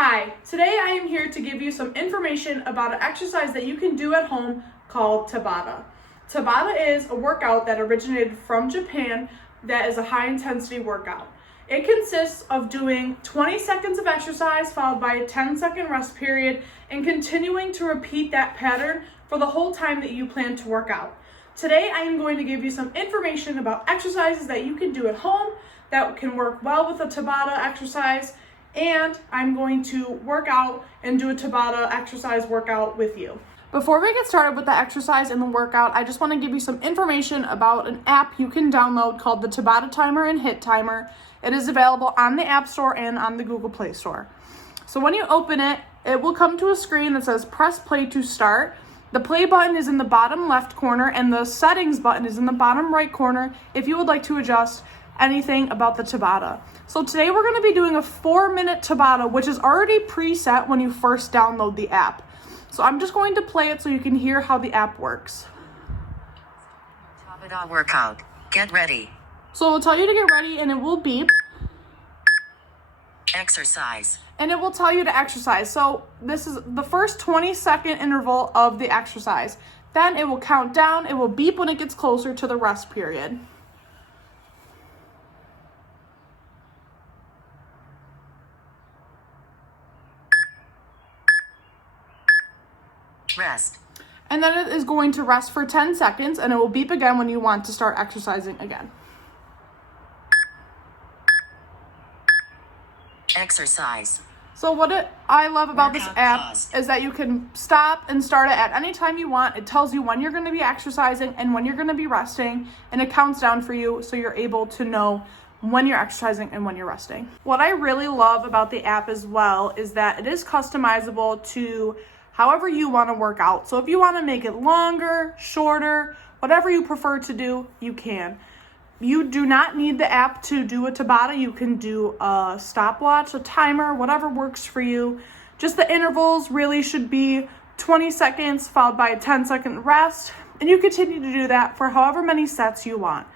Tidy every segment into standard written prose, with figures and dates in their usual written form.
Hi, today I am here to give you some information about an exercise that you can do at home called Tabata. Tabata is a workout that originated from Japan that is a high intensity workout. It consists of doing 20 seconds of exercise followed by a 10-second rest period and continuing to repeat that pattern for the whole time that you plan to work out. Today I am going to give you some information about exercises that you can do at home that can work well with a Tabata exercise, and I'm going to work out and do a Tabata exercise workout with you. Before we get started with the exercise and the workout, I just want to give you some information about an app you can download called the Tabata Timer and Hit Timer. It is available on the App Store and on the Google Play Store. So when you open it, it will come to a screen that says press play to start. The play button is in the bottom left corner and the settings button is in the bottom right corner if you would like to adjust anything about the Tabata. So today we're going to be doing a 4-minute Tabata, which is already preset when you first download the app. So I'm just going to play it so you can hear how the app works. Tabata workout. Get ready. So it will tell you to get ready and it will beep. Exercise. And it will tell you to exercise. So this is the first 20-second interval of the exercise. Then it will count down. It will beep when it gets closer to the rest period. Rest. And then it is going to rest for 10 seconds and it will beep again when you want to start exercising again. Exercise. So what I love about this Workout app paused. is that you can stop and start it at any time you want. It tells you when you're going to be exercising and when you're going to be resting, and it counts down for you so you're able to know when you're exercising and when you're resting. What I really love about the app as well is that it is customizable to however you want to work out. So if you want to make it longer, shorter, whatever you prefer to do, you can. You do not need the app to do a Tabata. You can do a stopwatch, a timer, whatever works for you. Just the intervals really should be 20 seconds followed by a 10-second rest. And you continue to do that for however many sets you want.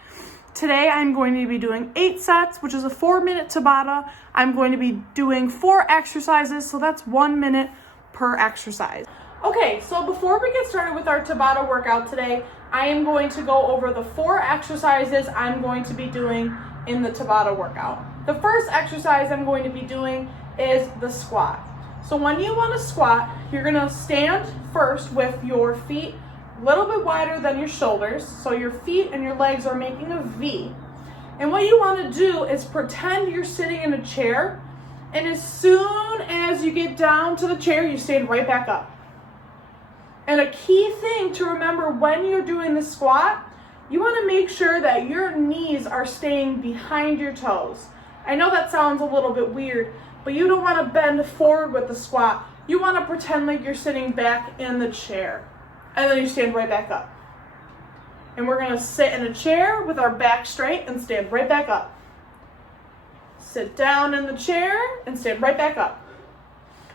Today I'm going to be doing 8 sets, which is a 4-minute Tabata. I'm going to be doing 4 exercises, so that's 1 minute per exercise. Okay, so before we get started with our Tabata workout today, I am going to go over the 4 exercises I'm going to be doing in the Tabata workout. The first exercise I'm going to be doing is the squat. So when you want to squat, you're going to stand first with your feet a little bit wider than your shoulders. So your feet and your legs are making a V. And what you want to do is pretend you're sitting in a chair, and as soon as you get down to the chair, you stand right back up. And a key thing to remember when you're doing the squat, you want to make sure that your knees are staying behind your toes. I know that sounds a little bit weird, but you don't want to bend forward with the squat. You want to pretend like you're sitting back in the chair. And then you stand right back up. And we're going to sit in a chair with our back straight and stand right back up. Sit down in the chair and stand right back up.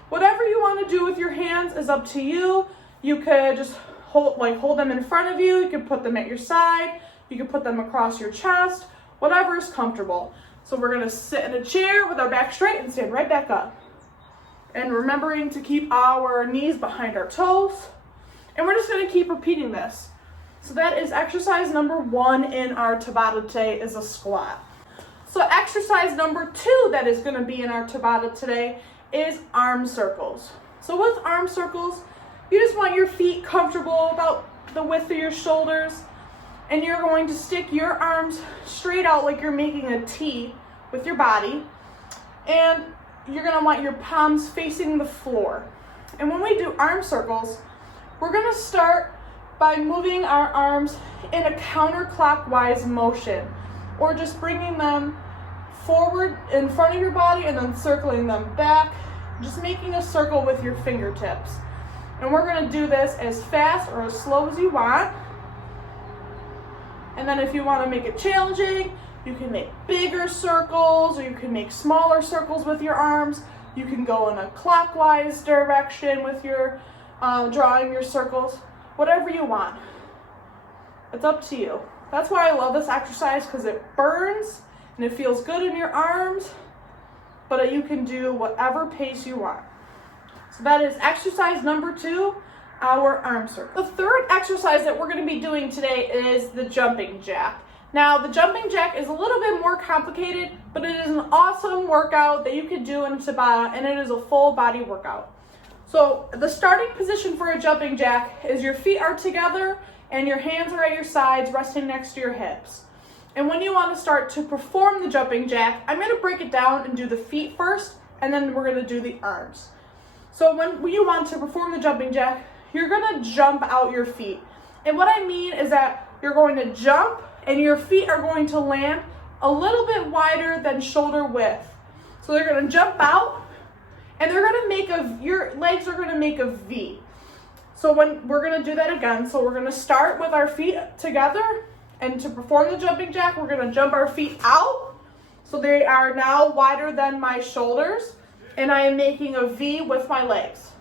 Whatever you want to do with your hands is up to you. You could just hold them in front of you. You could put them at your side. You could put them across your chest. Whatever is comfortable. So we're going to sit in a chair with our back straight and stand right back up. And remembering to keep our knees behind our toes. And we're just going to keep repeating this. So that is exercise number 1 in our Tabata today, is a squat. So exercise number 2 that is going to be in our Tabata today is arm circles. So with arm circles, you just want your feet comfortable about the width of your shoulders, and you're going to stick your arms straight out like you're making a T with your body, and you're going to want your palms facing the floor. And when we do arm circles, we're going to start by moving our arms in a counterclockwise motion, or just bringing them forward in front of your body and then circling them back, just making a circle with your fingertips. And we're going to do this as fast or as slow as you want. And then if you want to make it challenging, you can make bigger circles or you can make smaller circles with your arms. You can go in a clockwise direction with your drawing your circles, whatever you want. It's up to you. That's why I love this exercise, because it burns and it feels good in your arms. but you can do whatever pace you want. So that is exercise number 2, our arm circle. The third exercise that we're going to be doing today is the jumping jack. Now, the jumping jack is a little bit more complicated, but it is an awesome workout that you can do in Tabata, and it is a full body workout. So the starting position for a jumping jack is your feet are together and your hands are at your sides, resting next to your hips. And when you want to start to perform the jumping jack, I'm going to break it down and do the feet first, and then we're going to do the arms. So when you want to perform the jumping jack, you're going to jump out your feet. And what I mean is that you're going to jump and your feet are going to land a little bit wider than shoulder width. So they're going to jump out and they're going to make your legs are going to make a V. So when we're going to do that again, so we're going to start with our feet together, and to perform the jumping jack, we're going to jump our feet out. So they are now wider than my shoulders, and I am making a V with my legs.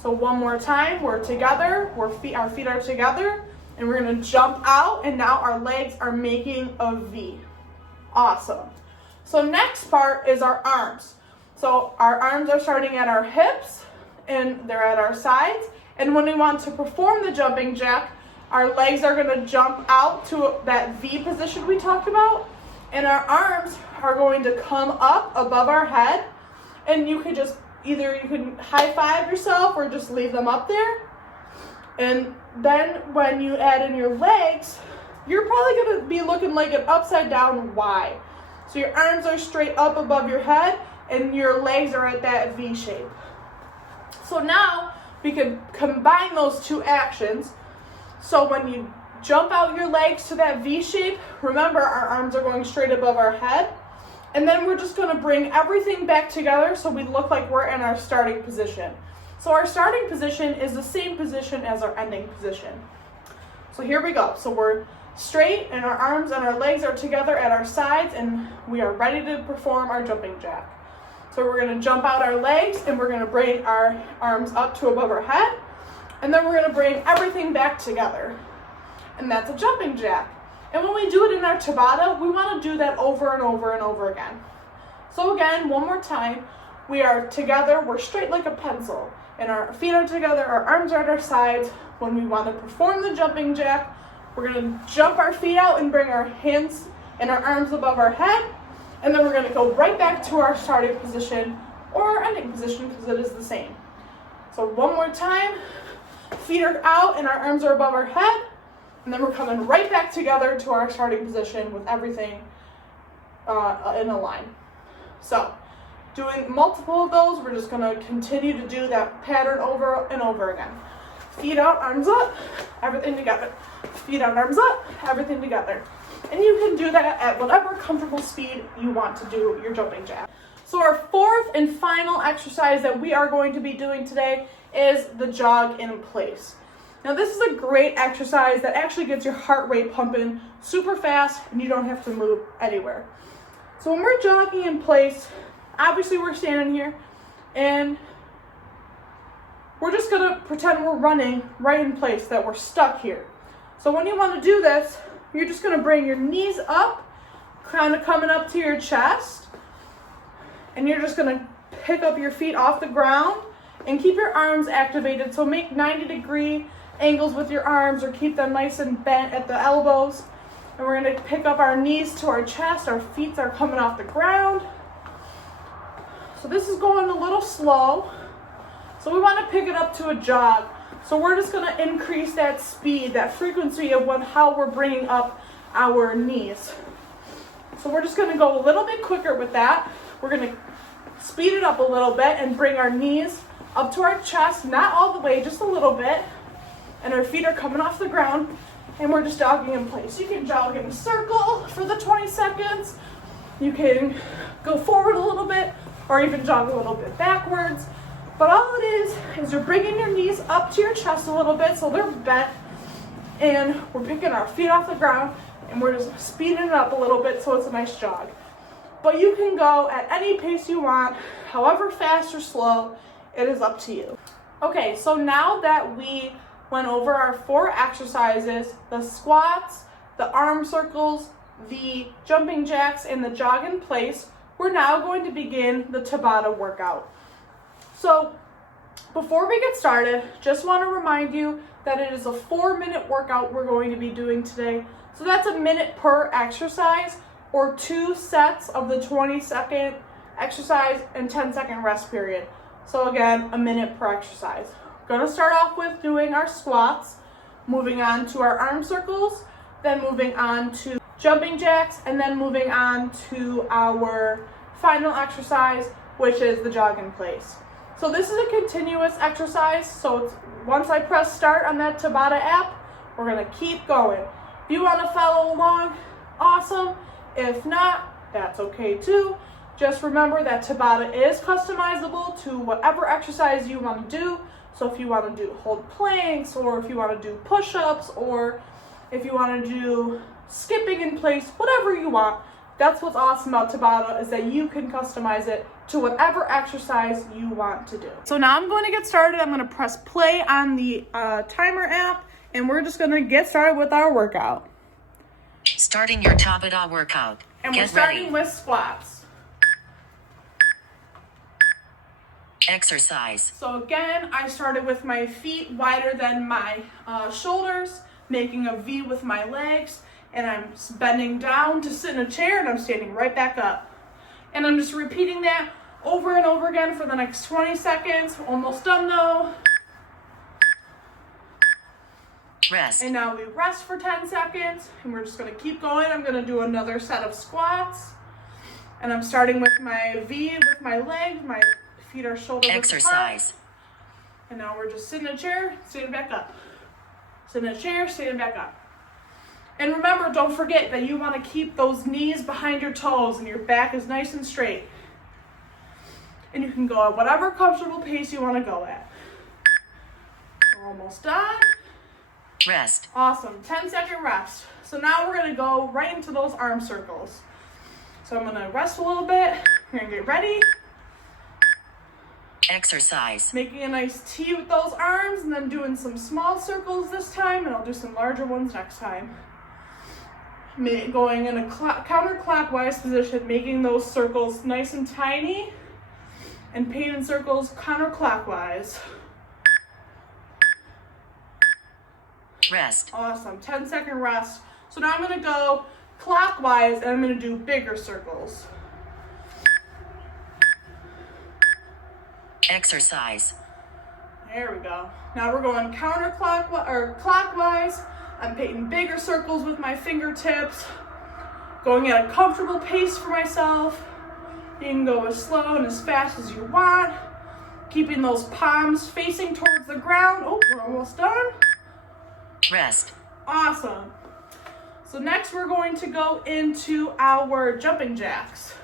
So one more time, we're together, our feet are together, and we're going to jump out, and now our legs are making a V. Awesome. So next part is our arms. So our arms are starting at our hips, and they're at our sides. And when we want to perform the jumping jack, our legs are going to jump out to that V position we talked about, and our arms are going to come up above our head, and you can high five yourself or just leave them up there. And then when you add in your legs, you're probably going to be looking like an upside down Y. So your arms are straight up above your head and your legs are at that V shape. So now we can combine those two actions. So when you jump out your legs to that V shape, remember our arms are going straight above our head. And then we're just going to bring everything back together so we look like we're in our starting position. So our starting position is the same position as our ending position. So here we go. So we're straight and our arms and our legs are together at our sides, and we are ready to perform our jumping jack. So we're going to jump out our legs and we're going to bring our arms up to above our head, and then we're going to bring everything back together. And that's a jumping jack. And when we do it in our Tabata, we want to do that over and over and over again. So again, one more time, we are together, we're straight like a pencil, and our feet are together, our arms are at our sides. When we want to perform the jumping jack, we're going to jump our feet out and bring our hands and our arms above our head, and then we're going to go right back to our starting position or our ending position because it is the same. So one more time, feet are out and our arms are above our head, and then we're coming right back together to our starting position with everything in a line. So doing multiple of those, we're just going to continue to do that pattern over and over again. Feet out, arms up, everything together. Feet out, arms up, everything together. And you can do that at whatever comfortable speed you want to do your jumping jack. So our fourth and final exercise that we are going to be doing today is the jog in place. Now this is a great exercise that actually gets your heart rate pumping super fast and you don't have to move anywhere. So when we're jogging in place, obviously we're standing here and we're just going to pretend we're running right in place, that we're stuck here. So when you want to do this, you're just going to bring your knees up, kind of coming up to your chest, and you're just going to pick up your feet off the ground and keep your arms activated. So make 90-degree angles with your arms or keep them nice and bent at the elbows. And we're going to pick up our knees to our chest. Our feet are coming off the ground. So this is going a little slow. So we want to pick it up to a jog. So we're just going to increase that speed, that frequency of how we're bringing up our knees. So we're just going to go a little bit quicker with that. We're going to speed it up a little bit and bring our knees up to our chest, not all the way, just a little bit. And our feet are coming off the ground, and we're just jogging in place. You can jog in a circle for the 20 seconds. You can go forward a little bit, or even jog a little bit backwards. But all it is you're bringing your knees up to your chest a little bit so they're bent, and we're picking our feet off the ground, and we're just speeding it up a little bit so it's a nice jog. But you can go at any pace you want, however fast or slow, it is up to you. Okay, so now that we went over our 4 exercises, the squats, the arm circles, the jumping jacks, and the jog in place, we're now going to begin the Tabata workout. So before we get started, just want to remind you that it is a 4-minute workout we're going to be doing today. So that's a minute per exercise, or 2 sets of the 20-second exercise and 10-second rest period. So again, a minute per exercise. Going to start off with doing our squats, moving on to our arm circles, then moving on to jumping jacks, and then moving on to our final exercise, which is the jog in place. So this is a continuous exercise, so once I press start on that Tabata app, we're going to keep going. If you want to follow along, awesome. If not, that's okay too. Just remember that Tabata is customizable to whatever exercise you want to do. So if you want to do hold planks, or if you want to do push-ups, or if you want to do skipping in place, whatever you want. That's what's awesome about Tabata, is that you can customize it to whatever exercise you want to do. So now I'm going to get started. I'm going to press play on the timer app, and we're just going to get started with our workout. Starting your Tabata workout. And we're Get starting ready. with squats. Exercise. So again, I started with my feet wider than my shoulders, making a V with my legs, and I'm bending down to sit in a chair, and I'm standing right back up. And I'm just repeating that over and over again for the next 20 seconds. Almost done though. Rest. And now we rest for 10 seconds, and we're just gonna keep going. I'm gonna do another set of squats, and I'm starting with my V with my leg, my feet are shoulder width apart. Exercise. And now we're just sitting in a chair, standing back up. Sitting in a chair, standing back up. And remember, don't forget that you want to keep those knees behind your toes and your back is nice and straight. And you can go at whatever comfortable pace you want to go at. We're almost done. Rest. Awesome, 10-second rest. So now we're going to go right into those arm circles. So I'm going to rest a little bit. We're going to get ready. Exercise. Making a nice T with those arms, and then doing some small circles this time, and I'll do some larger ones next time. Going in a counterclockwise position, making those circles nice and tiny, and painting circles counterclockwise. Rest. Awesome, 10-second rest. So now I'm gonna go clockwise, and I'm gonna do bigger circles. Exercise. There we go. Now we're going counterclockwise or clockwise. I'm painting bigger circles with my fingertips, going at a comfortable pace for myself. You can go as slow and as fast as you want, keeping those palms facing towards the ground. Oh, we're almost done. Rest. Awesome. So next we're going to go into our jumping jacks.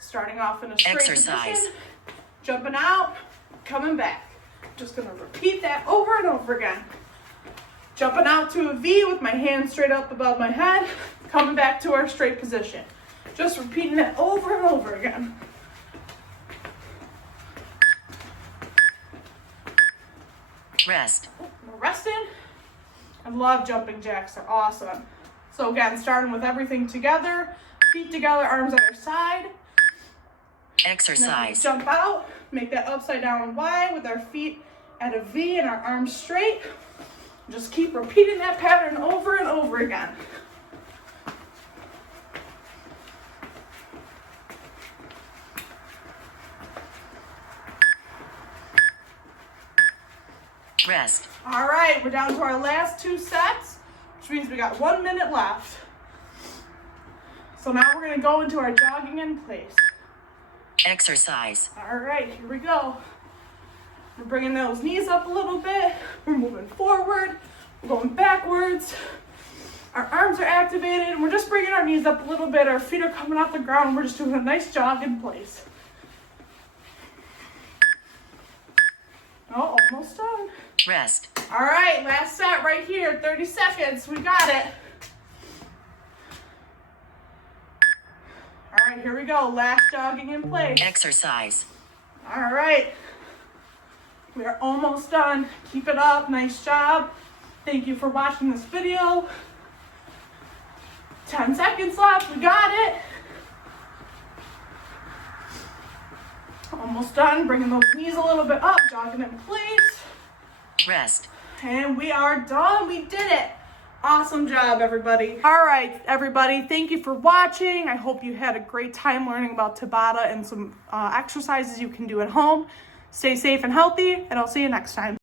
Starting off in a straight Exercise. position, jumping out, coming back. Just gonna repeat that over and over again. Jumping out to a V with my hands straight up above my head, coming back to our straight position. Just repeating that over and over again. Rest. We're resting. I love jumping jacks, they're awesome. So again, starting with everything together, feet together, arms at our side. Exercise. Jump out, make that upside down Y with our feet at a V and our arms straight. Just keep repeating that pattern over and over again. Rest. All right, we're down to our last 2 sets, which means we got 1 minute left. So now we're gonna go into our jogging in place. Exercise. All right, here we go. We're bringing those knees up a little bit. We're moving forward. We're going backwards. Our arms are activated, and we're just bringing our knees up a little bit. Our feet are coming off the ground. We're just doing a nice jog in place. Oh, almost done. Rest. All right, last set right here, 30 seconds. We got it. All right, here we go. Last jogging in place. Exercise. All right. We are almost done. Keep it up. Nice job. Thank you for watching this video. 10 seconds left. We got it. Almost done. Bringing those knees a little bit up, jogging in place. Rest. And we are done. We did it. Awesome job, everybody. All right, everybody. Thank you for watching. I hope you had a great time learning about Tabata and some exercises you can do at home. Stay safe and healthy, and I'll see you next time.